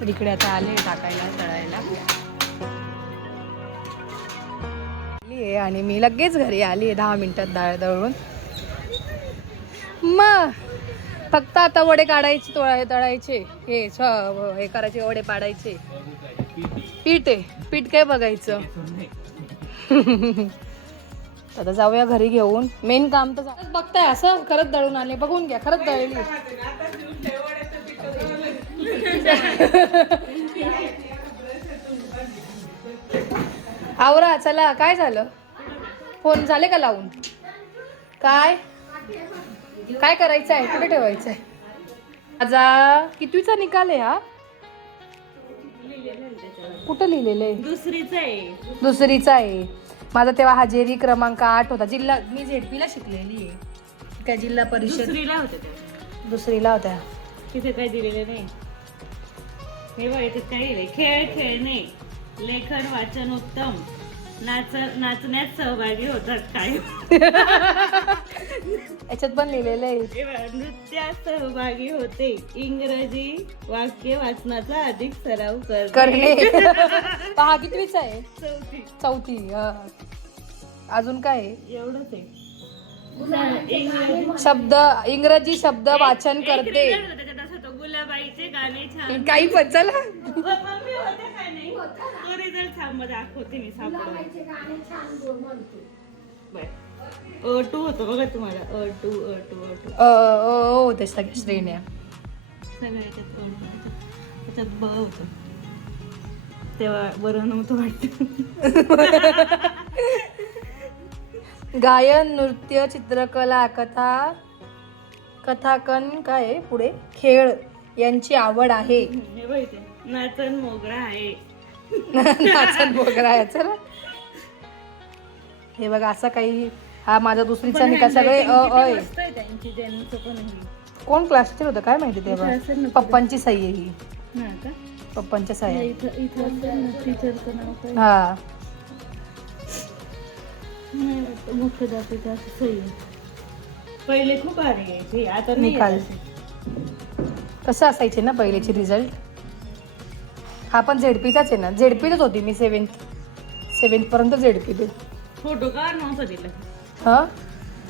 तर इकडे आता आले टाकायला तळायला आणि मी लगेच घरी आली 10 मिनिटात डाळ दळून. मग फक्त आता वडे काढायचे तळायचे हे करायचे वडे पाडायचे. पीठ आहे पीठ काय बघायचं. आता जाऊया घरी घेऊन. मेन काम तर बघताय असं खरंच दळून आले. बघून घ्या खरंच दळली. आवरा चला. काय झालं फोन झाले का लावून. काय काय करायचं आहे कुठे ठेवायचं आहे. माझा कितवीचा निकाल आहे हा. कुठं लिहिलेलं आहे. दुसरीचा आहे माझा. तेव्हा हजेरी क्रमांक 8 होता. जिल्हा मी झेडपीला शिकलेली आहे. काय जिल्हा परिषद दुसरीला होत्या. तिथे काय दिलेलं नाही. हे बघ इथे काय लिहिलंय. खेळ खेळणे लेखन वाचन उत्तम नाचण्यात सहभागी होतात काय. याच्यात पण लिहिलेलं आहे. नृत्यात सहभागी होते. इंग्रजी वाक्य वाचनाचा अधिक सराव करणे. पहा कितवीचा आहे. चौथी. अजून काय आहे. एवढंच आहे. शब्द इंग्रजी शब्द वाचन करते. गुलाबाईचे गाणे छान. काही पण चला. दाखवते मी होतं बघा तुम्हाला. होते सगळ्या श्रेण्या त्याच्यात ब होत. तेव्हा बरं नव्हतं वाटत. गायन नृत्य चित्रकला कथाकन काय पुढे खेळ यांची आवड आहे. नाचन मोगरा आहे. नाचन मोगरा आहे. चला हे बघा असं काही. हा माझा दुसरीचा निकाल. सगळे कोण क्लासचे होतं काय माहिती. तेव्हा पप्पांची सही आहे ही. पप्पांच्या सही. हा मुख्याध्यापिका सही. पहिले खूप आले आता निकाल कसं असायचे ना पहिलेचे रिझल्ट. हा पण झेडपीचाच आहे ना. झेडपीतच होती मी 7th पर्यंत झेडपीत. फोटो का नव्हता दिला. हा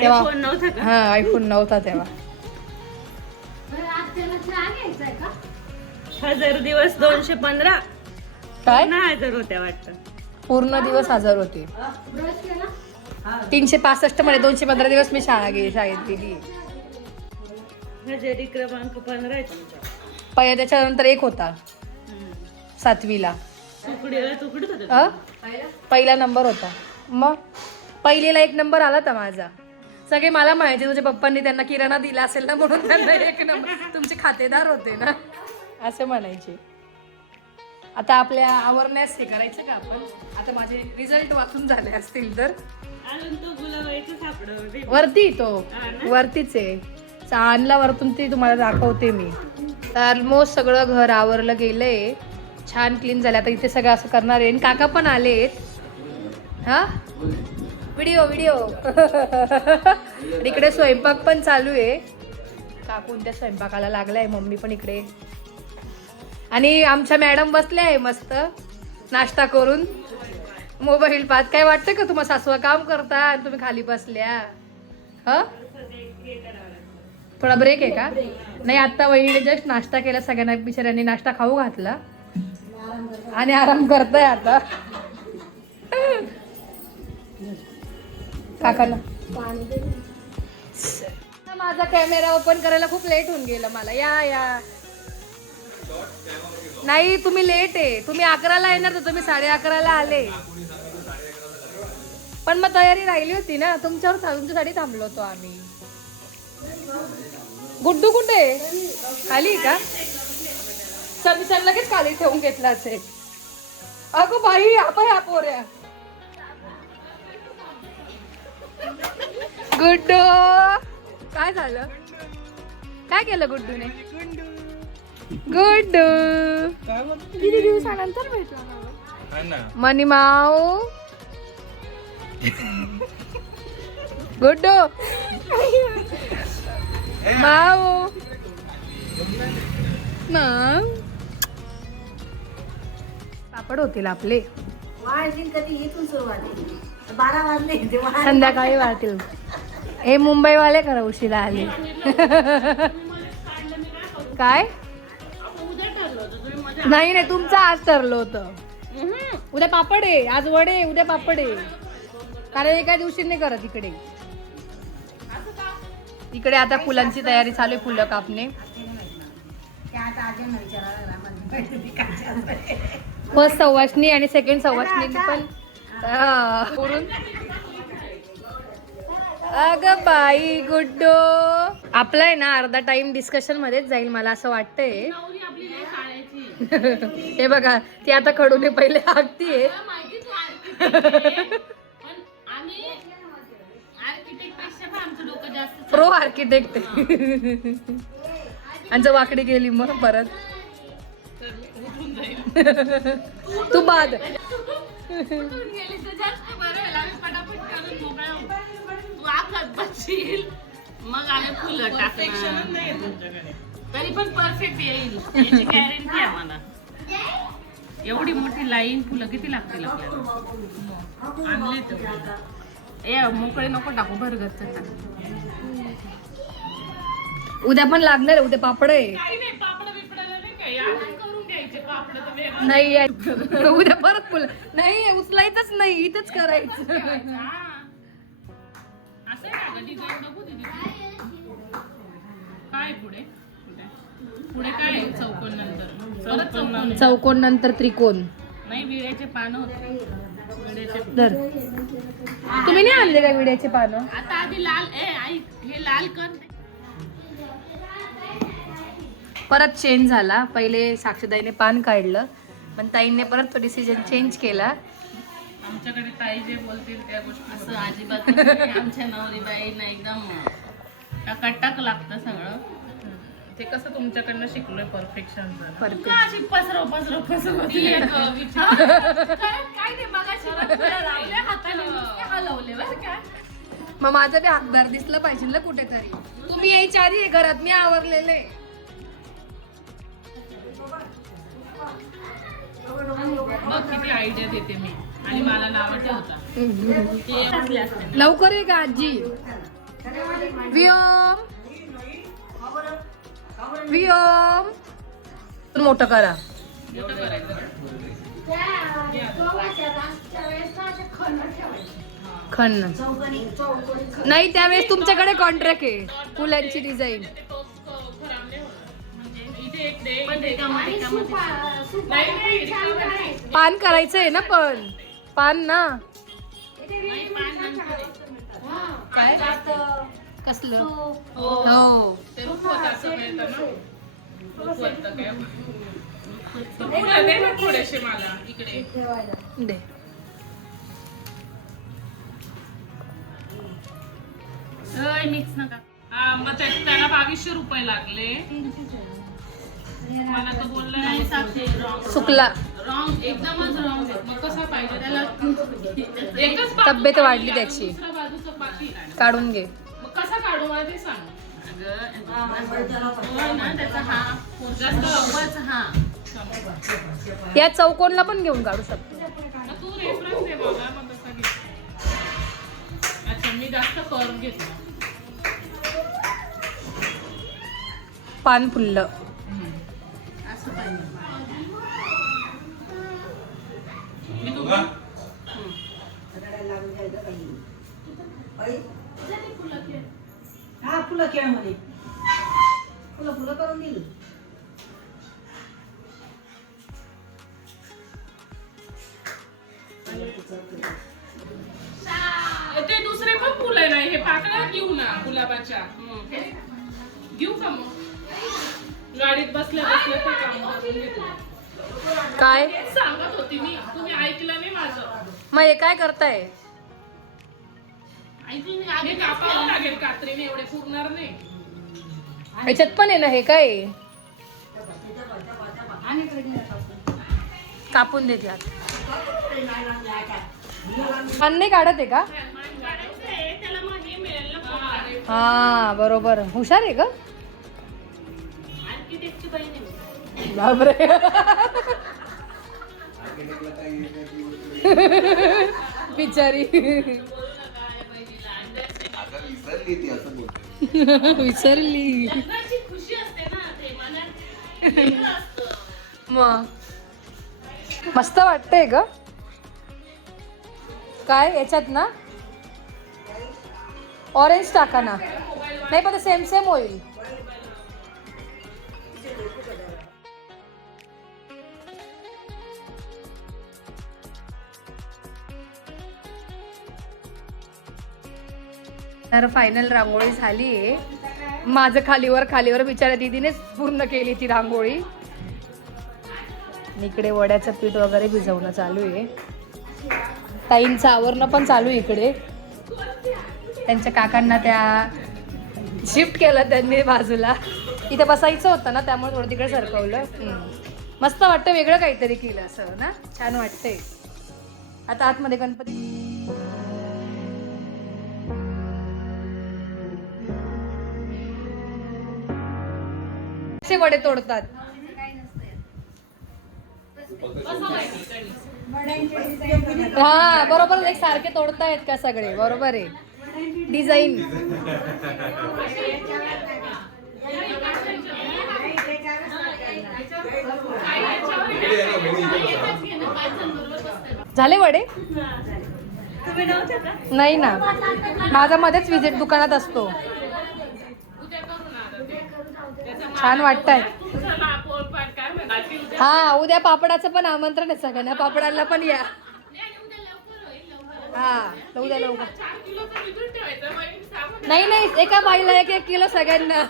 तेव्हा नव्हता. हा आयफोन नव्हता तेव्हा. 1000 दिवस 215 काय 1000 होत्या वाटतं. पूर्ण दिवस 1000 होते. 365 मध्ये 215 दिवस मी शाळेत गेली. हजेरी क्रमांक 15 आहे तुमचा. पहिल्या त्याच्यानंतर 1 होता 7वीला. पहिला नंबर होता. मग पहिलेला 1 नंबर आला तर माझा. सगळे मला म्हणायचे तुझ्या पप्पांनी त्यांना किराणा दिला असेल ना म्हणून त्यांना 1 नंबर. तुमचे खातेदार होते ना असे म्हणायचे. आता आपल्या आवरण्यास हे करायचं का आपण. आता माझे रिझल्ट वाचून झाले असतील तर. वरती तो वरतीच आहे. आणला वरतून ते तुम्हाला दाखवते मी. तर ऑलमोस्ट सगळं घर आवरलं गेलंय. छान क्लीन झालं. आता इथे सगळं असं करणार आहे. काका पण आलेत. हा व्हिडिओ इकडे स्वयंपाक पण चालू आहे. काकून त्या स्वयंपाकाला लागलाय. मम्मी पण इकडे. आणि आमच्या मॅडम बसल्या आहे मस्त नाश्ता करून मोबाईल पाहत. काय वाटतं का तुम्हाला सासवा काम करता आणि तुम्ही खाली बसल्या. ह थोडा ब्रेक आहे का. नाही आता वहिनीने जस्ट नाश्ता केला. सगळ्यांना बिचाऱ्यांनी नाश्ता खाऊ घातला आणि आराम करताय आता. काकाला माझा कॅमेरा ओपन करायला खूप लेट होऊन गेला मला. या नाही तुम्ही लेट आहे. तुम्ही 11ला येणार तर तुम्ही 11:30ला आले. पण मग तयारी राहिली होती ना. तुमच्यासाठी थांबलो होतो आम्ही. गुड्डू कुठे खाली का. सर लगेच खाली ठेवून घेतला असेल. अगं बाई आपण ह्या पोऱ्या. गुड्डू काय झालं. काय केलं गुड्डूने. गुड्डू किती दिवसानंतर भेटला मनी माऊ. गुड्डू माऊ ना पापड होतील आपले कधी इथून सुरुवात 12 वाजले संध्याकाळी वाढतील. हे मुंबईवाले खरं उशिरा आले. काय नाही नाही तुमचं आज ठरलं होतं. उद्या पापड आहे, आज वडे, उद्या पापड आहे. कारण एका दिवशी नाही करत इकडे. इकडे आता फुलांची तयारी चालू आहे, फुलं कापणे. फर्स्ट सवाष्णी आणि सेकंड सवाष्णी पण पुरून. अगं बाई गुड्डो आपला आहे ना अर्धा टाइम डिस्कशन मध्येच जाईल मला असं वाटतंय. हे बघा ती आता खडूने पहिले हाकतीये. प्रो आर्किटेक्ट आणि जर वाकडी गेली मग परत तू बाद. मग आम्ही फुलं टाकणार. तरी पण परफेक्ट येईल याची गॅरंटी आहे आम्हाला. एवढी मोठी लाईन फुलं किती लागतील आपल्याला. आणले तर मोकळे नको टाकू भरगत. उद्या पण लागणार आहे, उद्या पापड आहे. नाही उद्या परत फुलं नाही उचलायचंच नाही, इथंच करायचं. काय पुढे पुढे काय चौकोन नंतर चौकोन नंतर त्रिकोण. नाही विड्याचे पानं होते. धर तुम्ही नाही आणले का विड्याचे पानं. आता आधी लाल ऐक हे लाल कर. परत चेंज झाला. पहिले साक्षीताईने पान काढलं पण ताईंनी परत तो डिसिजन चेंज केला. आमच्याकडे ताई जे बोलतील त्या गोष्टी असं अजिबात नाही. आमच्या नवरीबाईंना एकदम टकाटक लागतं सगळं. ते कसं तुमच्याकडनं शिकलोय परफेक्शन. अशी पसरव पसरव पसरव मग माझं बी हातभार दिसलं पाहिजे ना कुठेतरी. तुम्ही यायच्या आधी घरात मी आवरलेले. बघ किती आयडिया देते मी आणि मला नाव ठेवता. लवकर आहे का आजी. वियम वियम मोठं करा. खण नाही त्यावेळेस तुमच्याकडे कॉन्ट्रॅक्ट आहे फुलांची डिझाईन. पान करायचं आहे ना पण पान ना काय कसलं. हो दे. मिक्स नका. हा मग त्याला 2200 रुपये लागले. मला तर बोललं नाही साक्षी सुकला रॉंग एकदमच रॉंग. मग कसं पाहिजे त्याला एकच तब्येत वाढली त्याची. दुसऱ्या बाजूचं पाठी काढून घे. मग कसा काढू मला ते सांग. त्याचा हा जास्त लवकर हा या चौकोनला पण घेऊन काढू शकतो. तू रेफरन्स दे मला मग तसा घे. अच्छा मी जास्त करून घेतला. पान फुललं असं पाहिजे. हा फुलं खेळमध्ये फुलं फुलं करून दिलं. ते दुसरे पण फुल आहे ना हे पाकळ्या घेऊ ना गुलाबाच्या. घेऊ का मग गाडीत बसल्या बसल्या ते काम करून घेतो. काय सांगत होती मी तुम्ही ऐकलं नाही माझं. मग हे काय करताय. ऐकून आधी कापावं लागेल कात्रीने एवढे पुरणार नाही. ह्याच्यात पण आहे ना हे काय कापून देते आता. पान नाही काढत आहे का. त्याला मग हे मिळेल ना. हा बरोबर हुशार आहे का. आर्किटेक्टची बहीण आहे. बापरे. बिचारी विसरली. खुशी असते ना ते मनात. मग मस्त वाटतंय ग. काय याच्यात ना ऑरेंज टाका ना. नाही पण सेम सेम होईल. तर फायनल रांगोळी झाली आहे. माझं खालीवर खालीवर बिचाऱ्या दीदीनेच पूर्ण केली ती रांगोळी. इकडे वड्याचं पीठ वगैरे भिजवणं चालू आहे. ताईंचं आवरणं पण चालू आहे इकडे. त्यांच्या काकांना त्या शिफ्ट केलं त्यांनी बाजूला. इथे बसायचं होतं ना त्यामुळे थोडं तिकडे सरकवलं. मस्त वाटतं, वेगळं काहीतरी केलं असं ना, छान वाटतंय. आता आतमध्ये गणपती कसे वडे तोडतात. हा बरोबर, एक सारखे तोडतायत का सगळे, बरोबर आहे. डिझाईन झाले वडे. नाही ना, माझा मध्येच विजिट दुकानात असतो. छान वाटतंय. हा उद्या पापडाचं पण आमंत्रण आहे सगळ्यांना. पापडाला पण या. हा उद्या लवकर. नाही नाही, एका बाईला 1-1 किलो सगळ्यांना.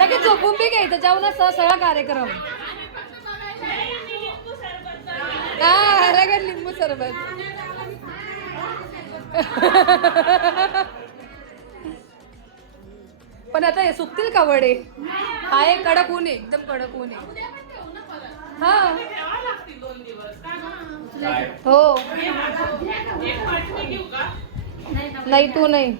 लगेच झोपून बी घ्यायचं जाऊनच सगळा कार्यक्रम. हा लगेच लिंबू सरबत. पण आता हे सुकतील का वडे. आहे कडक ऊन आहे, एकदम कडक ऊन आहे. हा हो. नाही तू नाही.